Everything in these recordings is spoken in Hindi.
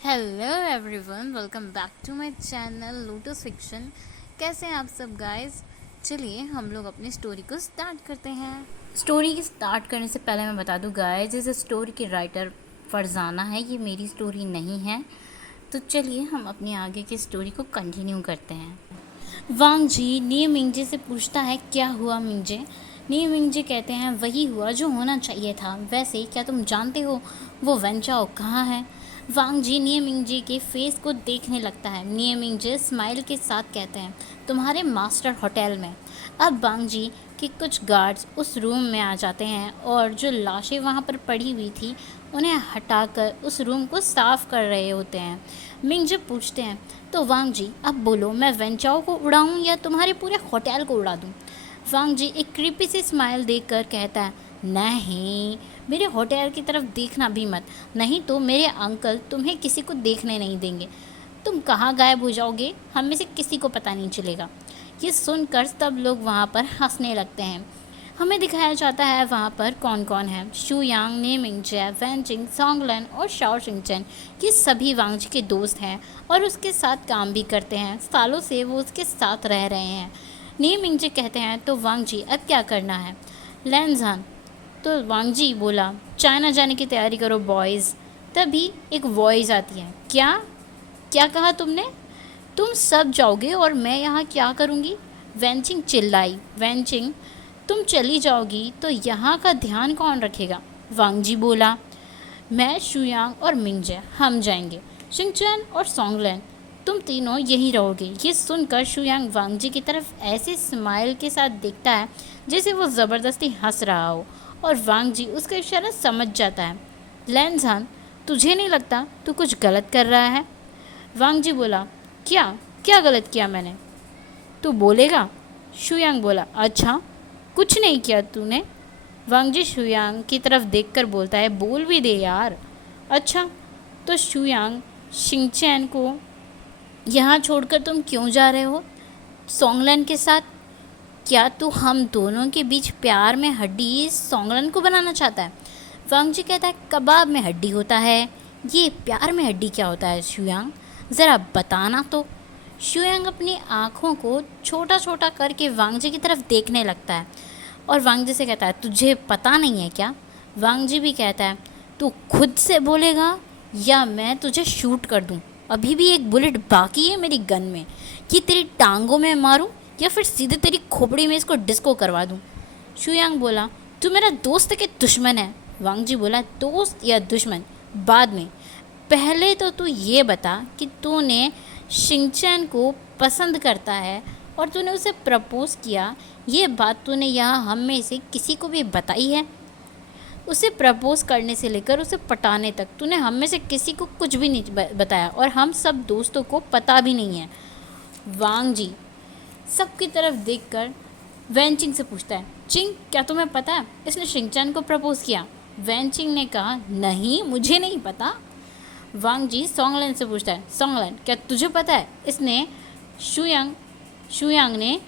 Hello everyone, welcome back to my channel Lotus Fiction. कैसे हैं आप सब गाइस? चलिए हम लोग अपनी स्टोरी को स्टार्ट करते हैं। स्टोरी की स्टार्ट करने से पहले मैं बता दूं गाइस, इस स्टोरी की राइटर फरजाना है, ये मेरी स्टोरी नहीं है। तो चलिए हम अपनी आगे की स्टोरी को कंटिन्यू करते हैं। वांग जी निये मिंगजे से पूछता है, क्या हुआ मिंगजे? निये मिंगजे कहते हैं, वही हुआ जो होना चाहिए था। वैसे क्या तुम जानते हो वो वेंचाओ कहाँ है? वांग जी निये मिंगजे के फेस को देखने लगता है। निये मिंगजे स्माइल के साथ कहते हैं, तुम्हारे मास्टर होटल में। अब वांग जी के कुछ गार्ड्स उस रूम में आ जाते हैं और जो लाशें वहाँ पर पड़ी हुई थी उन्हें हटाकर उस रूम को साफ कर रहे होते हैं। मिंगजे पूछते हैं, तो वांग जी अब बोलो, मैं वेंचाओ को उड़ाऊं या तुम्हारे पूरे होटल को उड़ा दूं? वांग जी एक क्रीपी सी स्माइल देकर कहता है, नहीं, मेरे होटल की तरफ देखना भी मत, नहीं तो मेरे अंकल तुम्हें किसी को देखने नहीं देंगे। तुम कहाँ गायब हो जाओगे, हम में से किसी को पता नहीं चलेगा। ये सुनकर सब लोग वहाँ पर हंसने लगते हैं। हमें दिखाया जाता है वहाँ पर कौन कौन है। शू यांग, ने मिंगजे, वैनचिंग, सोंगलन और शाओ शिंगचन, ये सभी वांग जी के दोस्त हैं और उसके साथ काम भी करते हैं। सालों से वो उसके साथ रह रहे हैं। ने मिंगजे कहते हैं, तो वांग जी अब क्या करना है? लैनजान, तो वांग जी बोला, चाइना जाने की तैयारी करो बॉयज़। तभी एक वॉइस आती है, क्या क्या कहा तुमने? तुम सब जाओगे और मैं यहाँ क्या करूँगी? वैनचिंग चिल्लाई। वैनचिंग, तुम चली जाओगी तो यहाँ का ध्यान कौन रखेगा? वांग जी बोला, मैं, शुयांग और मिंगजे हम जाएंगे। शिंगचन और सोंगलन, तुम तीनों यहीं रहोगे। ये सुनकर शुयांग वांग जी की तरफ ऐसे स्माइल के साथ देखता है जैसे वो ज़बरदस्ती हंस रहा हो, और वांग जी उसका इशारा समझ जाता है। लैनजान, तुझे नहीं लगता तू कुछ गलत कर रहा है? वांग जी बोला, क्या क्या गलत किया मैंने? तू बोलेगा? शुयांग बोला, अच्छा, कुछ नहीं किया तूने। वांग जी शुयांग की तरफ देखकर बोलता है, बोल भी दे यार। अच्छा, तो शुयांग, शिंगचैन को यहाँ छोड़कर तुम क्यों जा रहे हो सोंगलन के साथ? क्या तू हम दोनों के बीच प्यार में हड्डी सोंगलन को बनाना चाहता है? वांग जी कहता है, कबाब में हड्डी होता है, ये प्यार में हड्डी क्या होता है शुयांग, ज़रा बताना तो। शुयांग अपनी आँखों को छोटा छोटा करके वांग जी की तरफ देखने लगता है और वांग जी से कहता है, तुझे पता नहीं है क्या? वांग जी भी कहता है, तू खुद से बोलेगा या मैं तुझे शूट कर दूं? अभी भी एक बुलेट बाकी है मेरी गन में, कि तेरी टांगों में मारूं या फिर सीधे तेरी खोपड़ी में इसको डिस्को करवा दूं? शुयांग बोला, तू मेरा दोस्त के दुश्मन है। वांग जी बोला, दोस्त या दुश्मन बाद में, पहले तो तू ये बता कि तूने शिंगचैन को पसंद करता है और तूने उसे प्रपोज़ किया, ये बात तूने यहाँ हम में से किसी को भी बताई है? उसे प्रपोज़ करने से लेकर उसे पटाने तक तूने हम में से किसी को कुछ भी नहीं बताया, और हम सब दोस्तों को पता भी नहीं है। वांग जी सबकी तरफ देखकर वैनचिंग से पूछता है, चिंग, क्या तुम्हें पता है इसने शिंगचैन को प्रपोज़ किया? वैनचिंग ने कहा, नहीं, मुझे नहीं पता। वांग जी सोंगलन से पूछता है, सोंगलन, क्या तुझे पता है इसने शुयांग ने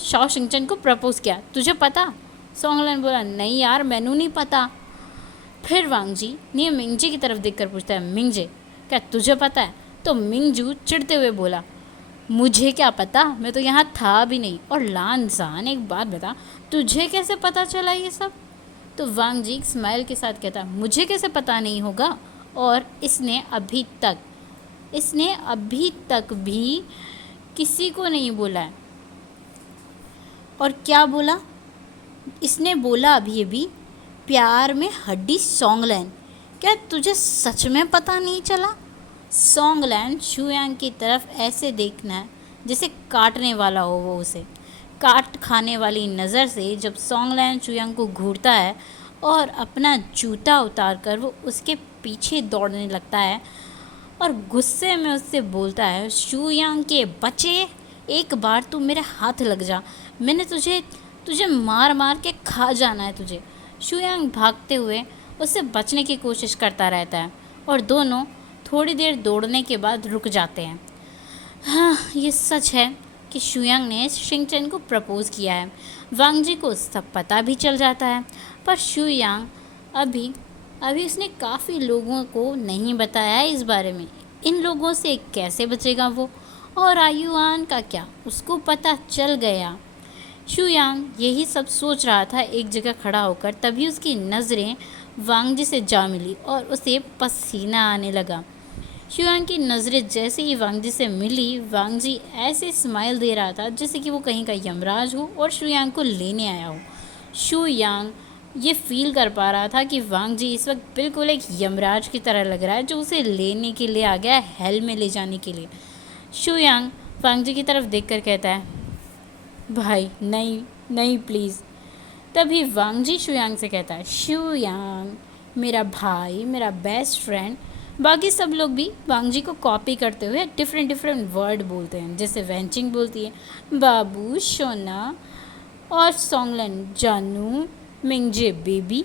शाओ शिंगचन को प्रपोज़ किया, तुझे पता? सोंगलन बोला, नहीं यार, मैनू नहीं पता। फिर वांग जी ने मिंगजे की तरफ देखकर पूछता है, मिंगजे, क्या तुझे पता है? तो मिंगजू चिढ़ते हुए बोला, मुझे क्या पता, मैं तो यहाँ था भी नहीं। और लानजान, एक बात बता, तुझे कैसे पता चला ये सब? तो वांग जी स्माइल के साथ कहता, मुझे कैसे पता नहीं होगा, और इसने अभी तक भी किसी को नहीं बोला है। और क्या बोला इसने? बोला अभी प्यार में हड्डी सोंगलन। क्या तुझे सच में पता नहीं चला? सोंगलन शुयांग की तरफ ऐसे देखना जैसे काटने वाला हो, वो उसे काट खाने वाली नज़र से जब सोंगलन शुयांग को घूरता है और अपना जूता उतारकर वो उसके पीछे दौड़ने लगता है और गुस्से में उससे बोलता है, शुयांग के बच्चे, एक बार तू मेरे हाथ लग जा, मैंने तुझे मार मार के खा जाना है तुझे। शुयांग भागते हुए उससे बचने की कोशिश करता रहता है और दोनों थोड़ी देर दौड़ने के बाद रुक जाते हैं। हाँ, ये सच है कि शुयांग ने शिंगचन को प्रपोज़ किया है। वांग जी को सब पता भी चल जाता है, पर शुयांग अभी अभी उसने काफ़ी लोगों को नहीं बताया है इस बारे में। इन लोगों से कैसे बचेगा वो? और आयुआन का क्या, उसको पता चल गया? शुयांग यही सब सोच रहा था एक जगह खड़ा होकर, तभी उसकी नज़रें वांग जी से जा मिली और उसे पसीना आने लगा। शुयांग की नज़रें जैसे ही वांग जी से मिली, वांग जी ऐसे स्माइल दे रहा था जैसे कि वो कहीं का यमराज हो और शुयांग को लेने आया हो। शुयांग ये फील कर पा रहा था कि वांग जी इस वक्त बिल्कुल एक यमराज की तरह लग रहा है, जो उसे लेने के लिए आ गया है, हेल में ले जाने के लिए। शुयांग वांग जी की तरफ देखकर कहता है, भाई नहीं नहीं प्लीज़। तभी वांग जी शुयांग से कहता है, शुयांग मेरा भाई, मेरा बेस्ट फ्रेंड। बाकी सब लोग भी वांग जी को कॉपी करते हुए डिफरेंट डिफरेंट वर्ड बोलते हैं, जैसे वेंचिंग बोलती है बाबू, सोना, और सोंगलन जानू, मिंगजे बेबी,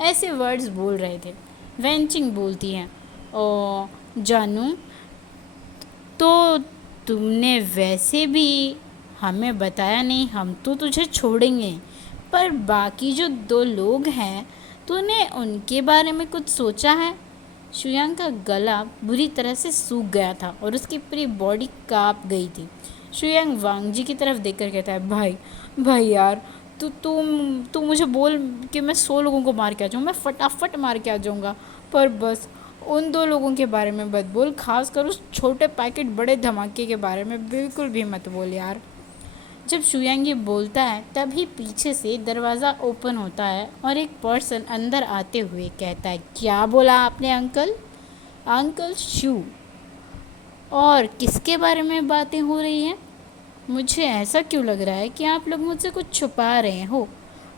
ऐसे वर्ड्स बोल रहे थे। वेंचिंग बोलती है और जानू, तो तुमने वैसे भी हमें बताया नहीं, हम तो तुझे छोड़ेंगे, पर बाकी जो 2 लोग हैं, तूने उनके बारे में कुछ सोचा है? शुयांग का गला बुरी तरह से सूख गया था और उसकी पूरी बॉडी काँप गई थी। शुयांग वांग जी की तरफ देखकर कहता है, भाई भाई यार, तू मुझे बोल कि मैं 100 लोगों को मार के आ जाऊँ, मैं फटाफट मार के आ जाऊँगा, पर बस उन 2 लोगों के बारे में मत बोल, खासकर उस छोटे पैकेट बड़े धमाके के बारे में बिल्कुल भी मत बोल यार। जब शुयांग ये बोलता है तभी पीछे से दरवाज़ा ओपन होता है और एक पर्सन अंदर आते हुए कहता है, क्या बोला आपने अंकल? अंकल शू, और किसके बारे में बातें हो रही हैं? मुझे ऐसा क्यों लग रहा है कि आप लोग मुझसे कुछ छुपा रहे हो?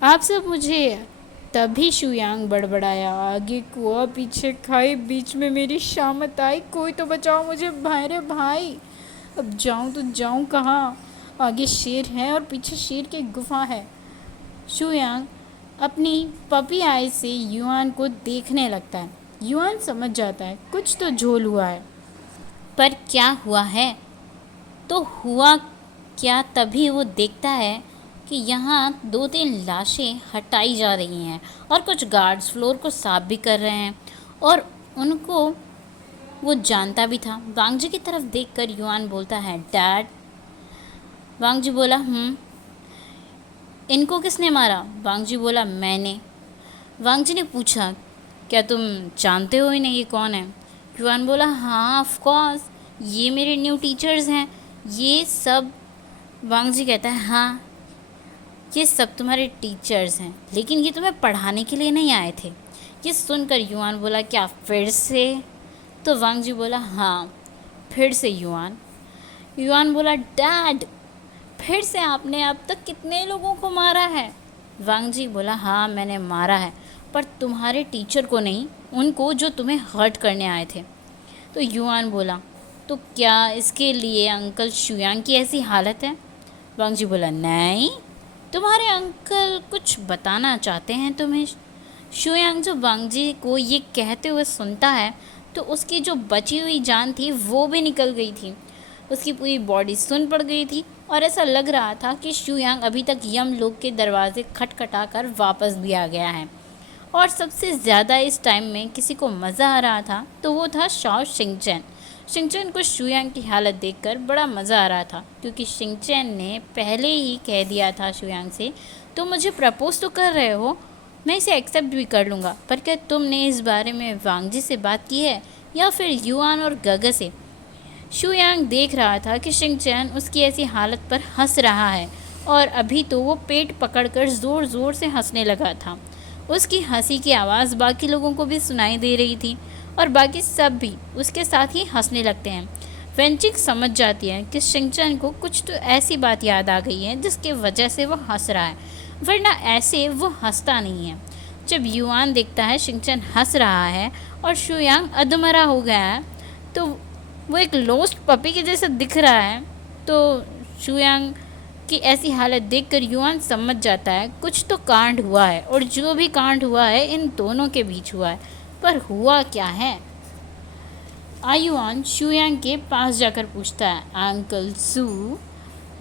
आप सब मुझे। तभी शुयांग बड़बड़ाया, आगे कुआ पीछे खाई, बीच में मेरी शामत आई, कोई तो बचाओ मुझे भाई रे भाई। अब जाऊं तो जाऊं कहाँ? आगे शेर है और पीछे शेर की गुफा है। शुयांग अपनी पपी आई से युआन को देखने लगता है। युआन समझ जाता है कुछ तो झोल हुआ है, पर क्या हुआ है तो हुआ क्या, तभी वो देखता है कि यहाँ 2-3 लाशें हटाई जा रही हैं और कुछ गार्ड्स फ्लोर को साफ भी कर रहे हैं, और उनको वो जानता भी था। वांग जी की तरफ देखकर युआन बोलता है, डैड। वांग जी बोला, इनको किसने मारा? वांग जी बोला, मैंने। वांग जी ने पूछा, क्या तुम जानते हो इन्हें, ये कौन है? युआन बोला, हाँ ऑफ कोर्स, ये मेरे न्यू टीचर्स हैं, ये सब। वांग जी कहता है, हाँ ये सब तुम्हारे टीचर्स हैं, लेकिन ये तुम्हें पढ़ाने के लिए नहीं आए थे। ये सुनकर युआन बोला, क्या फिर से? तो वांग जी बोला, हाँ फिर से युआन। युआन बोला, डैड फिर से आपने अब तक कितने लोगों को मारा है? वांग जी बोला, हाँ मैंने मारा है, पर तुम्हारे टीचर को नहीं, उनको जो तुम्हें हर्ट करने आए थे। तो युआन बोला, तो क्या इसके लिए अंकल शुयांग की ऐसी हालत है? वांग जी बोला, नहीं, तुम्हारे अंकल कुछ बताना चाहते हैं तुम्हें। शुयांग जो वांग जी को ये कहते हुए सुनता है तो उसकी जो बची हुई जान थी वो भी निकल गई थी, उसकी पूरी बॉडी सुन पड़ गई थी, और ऐसा लग रहा था कि शुयांग अभी तक यम लोक के दरवाजे खटखटा कर वापस भी आ गया है। और सबसे ज़्यादा इस टाइम में किसी को मज़ा आ रहा था तो वो था शाओ शिंगचैन। शिंगचैन को शुयांग की हालत देखकर बड़ा मज़ा आ रहा था, क्योंकि शिंगचैन ने पहले ही कह दिया था शुयांग से, तो मुझे प्रपोज तो कर रहे हो, मैं इसे एक्सेप्ट भी कर लूँगा, पर क्या तुमने इस बारे में वांग जी से बात की है या फिर युआन और गगा से? शुयांग देख रहा था कि शिंगचैन उसकी ऐसी हालत पर हंस रहा है, और अभी तो वो पेट पकड़कर ज़ोर ज़ोर से हंसने लगा था। उसकी हंसी की आवाज़ बाकी लोगों को भी सुनाई दे रही थी, और बाकी सब भी उसके साथ ही हंसने लगते हैं। वेंचिंग समझ जाती है कि शिंगचैन को कुछ तो ऐसी बात याद आ गई है जिसकी वजह से वो हंस रहा है, वरना ऐसे वो हंसता नहीं है। जब युआन देखता है शिंगचैन हंस रहा है और शुयांग अधमरा हो गया है, तो वो एक लोस्ट पपी के जैसा दिख रहा है, तो शुयांग की ऐसी हालत देखकर युआन समझ जाता है कुछ तो कांड हुआ है, और जो भी कांड हुआ है इन दोनों के बीच हुआ है, पर हुआ क्या है? आयुआन शुयांग के पास जाकर पूछता है, अंकल सू,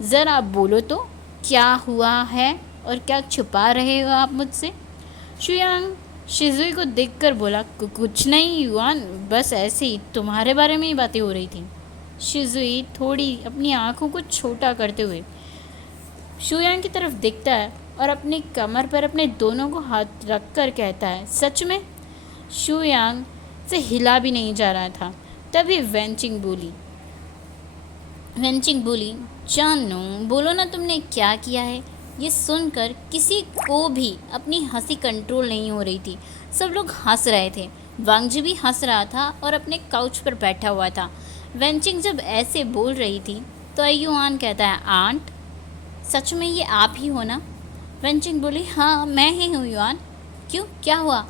ज़रा बोलो तो क्या हुआ है और क्या छुपा रहे हो आप मुझसे? शुयांग शिजुई को देखकर बोला, कुछ नहीं युआन, बस ऐसे ही तुम्हारे बारे में ही बातें हो रही थी। शिजुई थोड़ी अपनी आंखों को छोटा करते हुए शुयांग की तरफ देखता है और अपनी कमर पर अपने दोनों को हाथ रखकर कहता है, सच में? शुयांग से हिला भी नहीं जा रहा था। तभी वेंचिंग बोली, जानू, बोलो ना तुमने क्या किया है। ये सुनकर किसी को भी अपनी हंसी कंट्रोल नहीं हो रही थी। सब लोग हंस रहे थे। वांगजी भी हंस रहा था और अपने काउच पर बैठा हुआ था। वेंचिंग जब ऐसे बोल रही थी तो युआन कहता है, आंट, सच में ये आप ही हो ना? वेंचिंग बोली, हाँ मैं ही हूँ युआन। क्यों, क्या हुआ?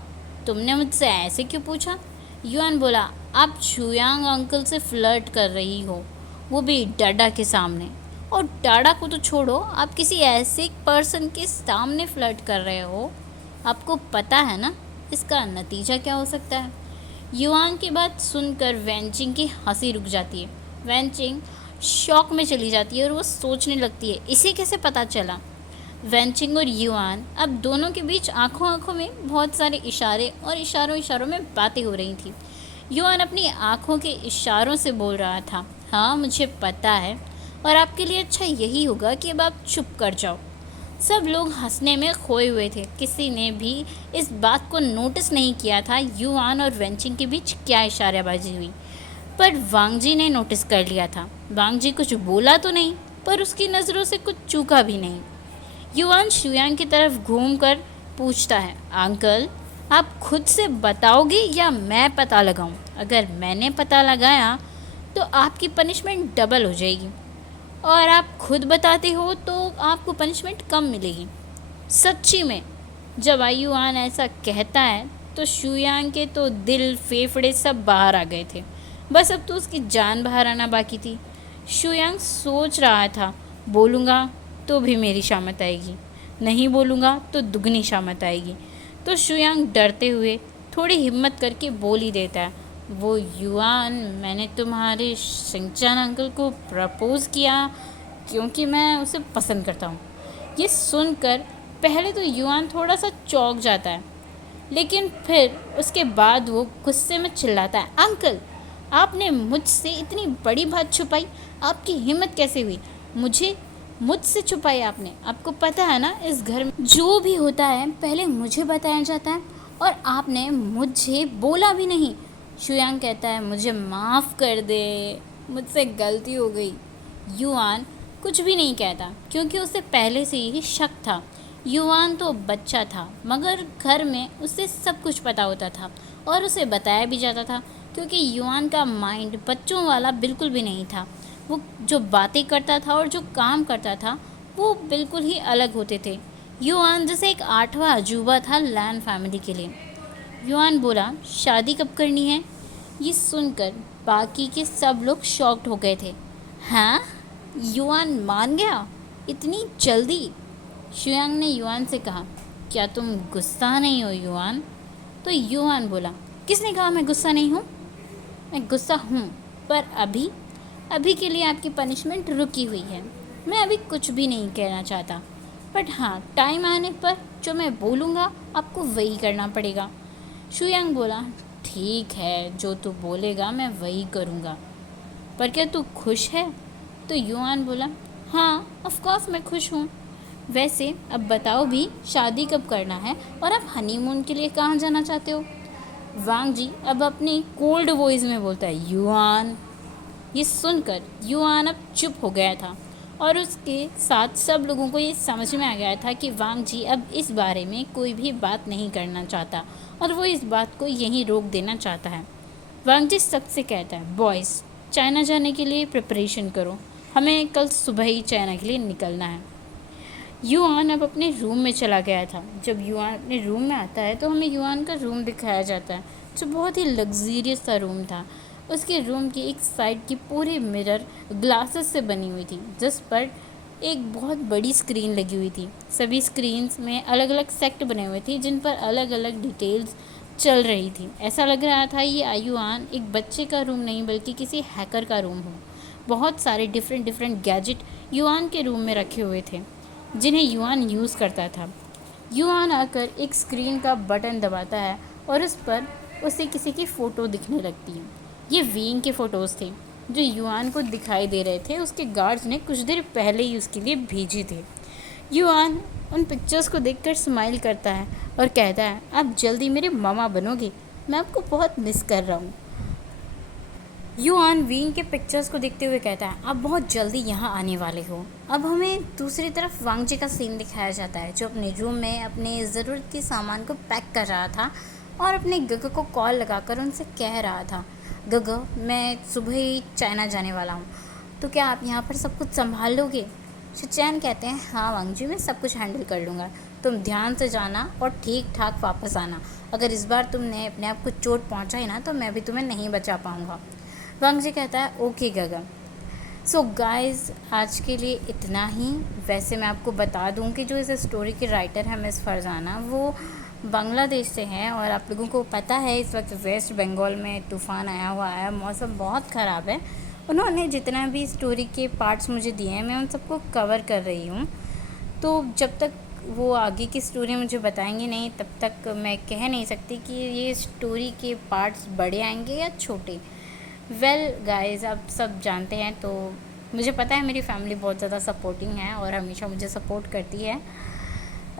तुमने मुझसे ऐसे क्यों पूछा? युआन बोला, आप शुयांग अंकल से फ्लर्ट कर रही हो, वो भी डाडा के सामने। और डाडा को तो छोड़ो, आप किसी ऐसे पर्सन के सामने फ्लर्ट कर रहे हो। आपको पता है ना इसका नतीजा क्या हो सकता है? युआन की बात सुनकर वेंचिंग की हंसी रुक जाती है। वेंचिंग शॉक में चली जाती है और वो सोचने लगती है, इसे कैसे पता चला? वेंचिंग और युआन अब दोनों के बीच आंखों आंखों में बहुत सारे इशारे और इशारों में बातें हो रही थी। युआन अपनी आंखों के इशारों से बोल रहा था, हाँ मुझे पता है, और आपके लिए अच्छा यही होगा कि अब आप चुप कर जाओ। सब लोग हंसने में खोए हुए थे। किसी ने भी इस बात को नोटिस नहीं किया था युआन और वेंचिंग के बीच क्या इशारेबाजी हुई, पर वांगजी ने नोटिस कर लिया था। वांगजी कुछ बोला तो नहीं, पर उसकी नज़रों से कुछ चूका भी नहीं। युआन शुयांग की तरफ घूमकर पूछता है, अंकल, आप खुद से बताओगे या मैं पता लगाऊं? अगर मैंने पता लगाया तो आपकी पनिशमेंट डबल हो जाएगी, और आप खुद बताते हो तो आपको पनिशमेंट कम मिलेगी। सच्ची में जब युआन ऐसा कहता है तो शुयांग के तो दिल फेफड़े सब बाहर आ गए थे। बस अब तो उसकी जान बाहर आना बाकी थी। शुयांग सोच रहा था, बोलूँगा तो भी मेरी शामत आएगी, नहीं बोलूँगा तो दुगनी शामत आएगी। तो शुयांग डरते हुए थोड़ी हिम्मत करके बोल ही देता है, वो युआन, मैंने तुम्हारे शिंगचान अंकल को प्रपोज़ किया क्योंकि मैं उसे पसंद करता हूँ। ये सुनकर पहले तो युआन थोड़ा सा चौंक जाता है, लेकिन फिर उसके बाद वो गुस्से में चिल्लाता है, अंकल, आपने मुझसे इतनी बड़ी बात छुपाई, आपकी हिम्मत कैसे हुई? मुझसे छुपाई आपने? आपको पता है ना इस घर में जो भी होता है पहले मुझे बताया जाता है, और आपने मुझे बोला भी नहीं। शुयांग कहता है, मुझे माफ़ कर दे, मुझसे गलती हो गई। युआन कुछ भी नहीं कहता क्योंकि उसे पहले से ही शक था। युआन तो बच्चा था, मगर घर में उसे सब कुछ पता होता था और उसे बताया भी जाता था, क्योंकि युआन का माइंड बच्चों वाला बिल्कुल भी नहीं था। वो जो बातें करता था और जो काम करता था वो बिल्कुल ही अलग होते थे। युआन जैसे एक आठवां अजूबा था लैन फैमिली के लिए। युआन बोला, शादी कब करनी है? ये सुनकर बाकी के सब लोग शॉक्ड हो गए थे। हाँ, युआन मान गया इतनी जल्दी? शुयांग ने युआन से कहा, क्या तुम गुस्सा नहीं हो युआन? तो युआन बोला, किसने कहा मैं गुस्सा नहीं हूँ? मैं गुस्सा हूँ, पर अभी के लिए आपकी पनिशमेंट रुकी हुई है। मैं अभी कुछ भी नहीं कहना चाहता, बट हाँ, टाइम आने पर जो मैं बोलूँगा आपको वही करना पड़ेगा। शुयांग बोला, ठीक है, जो तू बोलेगा मैं वही करूँगा, पर क्या तू खुश है? तो युआन बोला, हाँ ऑफ कोर्स मैं खुश हूँ। वैसे अब बताओ भी, शादी कब करना है और आप हनीमून के लिए कहाँ जाना चाहते हो? वांग जी अब अपनी कोल्ड वॉइस में बोलता है, युआन। ये सुनकर युआन अब चुप हो गया था और उसके साथ सब लोगों को ये समझ में आ गया था कि वांग जी अब इस बारे में कोई भी बात नहीं करना चाहता और वो इस बात को यहीं रोक देना चाहता है। वांग जी सबसे कहता है, बॉयज़, चाइना जाने के लिए प्रिपरेशन करो, हमें कल सुबह ही चाइना के लिए निकलना है। युआन अब अपने रूम में चला गया था। जब युआन अपने रूम में आता है तो हमें युआन का रूम दिखाया जाता है, जो बहुत ही लग्जीरियस सा रूम था। उसके रूम की एक साइड की पूरी मिरर ग्लासेस से बनी हुई थी, जिस पर एक बहुत बड़ी स्क्रीन लगी हुई थी। सभी स्क्रीन्स में अलग अलग सेक्ट बने हुए थे जिन पर अलग अलग डिटेल्स चल रही थी। ऐसा लग रहा था ये युआन एक बच्चे का रूम नहीं बल्कि किसी हैकर का रूम हो। बहुत सारे डिफरेंट गैजेट युआन के रूम में रखे हुए थे जिन्हें युआन यूज़ करता था। युआन आकर एक स्क्रीन का बटन दबाता है और उस पर उसे किसी की फ़ोटो दिखने लगती है। ये वीइंग के फ़ोटोज़ थे जो युआन को दिखाई दे रहे थे, उसके गार्ड्स ने कुछ देर पहले ही उसके लिए भेजे थे। युआन उन पिक्चर्स को देखकर स्माइल करता है और कहता है, आप जल्दी मेरे मामा बनोगे, मैं आपको बहुत मिस कर रहा हूँ। युआन वीइंग के पिक्चर्स को देखते हुए कहता है, आप बहुत जल्दी यहाँ आने वाले हो। अब हमें दूसरी तरफ वांगजी का सीन दिखाया जाता है, जो अपने रूम में अपने ज़रूरत के सामान को पैक कर रहा था और अपने गग को कॉल लगाकर उनसे कह रहा था, गग, मैं सुबह ही चाइना जाने वाला हूँ, तो क्या आप यहाँ पर सब कुछ संभाल लोगे? शिनचैन कहते हैं, हाँ वांगजी, मैं सब कुछ हैंडल कर लूँगा, तुम ध्यान से जाना और ठीक ठाक वापस आना। अगर इस बार तुमने अपने आप को चोट पहुँचाई ना तो मैं भी तुम्हें नहीं बचा पाऊँगा। वांगजी कहता है, ओके गगन। सो गाइज़, आज के लिए इतना ही। वैसे मैं आपको बता दूं कि जो इस स्टोरी के राइटर हैं मिस फरजाना, वो बांग्लादेश से हैं और आप लोगों को पता है इस वक्त वेस्ट बंगाल में तूफ़ान आया हुआ है, मौसम बहुत ख़राब है। उन्होंने जितना भी स्टोरी के पार्ट्स मुझे दिए हैं मैं उन सबको कवर कर रही हूँ। तो जब तक वो आगे की स्टोरी मुझे बताएंगे नहीं तब तक मैं कह नहीं सकती कि ये स्टोरी के पार्ट्स बड़े आएंगे या छोटे। वेल गाइस, आप सब जानते हैं, तो मुझे पता है मेरी फैमिली बहुत ज़्यादा सपोर्टिंग है और हमेशा मुझे सपोर्ट करती है।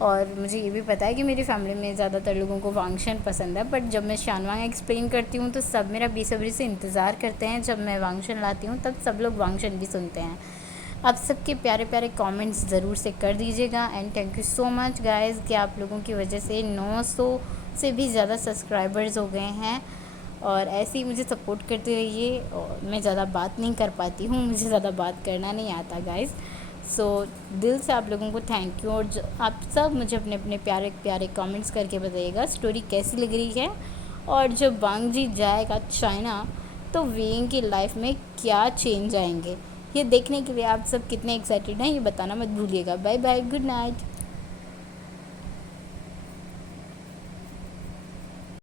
और मुझे ये भी पता है कि मेरी फैमिली में ज़्यादातर लोगों को वांगशन पसंद है, बट जब मैं शानवांग एक्सप्लेन करती हूँ तो सब मेरा बेसब्री से इंतज़ार करते हैं। जब मैं वांगशन लाती हूँ तब सब लोग वांगशन भी सुनते हैं। आप सबके प्यारे प्यारे कमेंट्स ज़रूर से कर दीजिएगा। And thank you so much guys कि आप लोगों की वजह से 900 से भी ज़्यादा सब्सक्राइबर्स हो गए हैं और ऐसे ही मुझे सपोर्ट करते रहिए। और मैं ज़्यादा बात नहीं कर पाती हूँ, मुझे ज़्यादा बात करना नहीं आता गाइस। सो दिल से आप लोगों को थैंक यू। और आप सब मुझे अपने अपने प्यारे प्यारे कमेंट्स करके बताइएगा स्टोरी कैसी लग रही है। और जब वांगजी जाएगा चाइना तो वीइंग की लाइफ में क्या चेंज आएंगे, ये देखने के लिए आप सब कितने एक्साइटेड हैं ये बताना मत भूलिएगा। Bye bye, good night.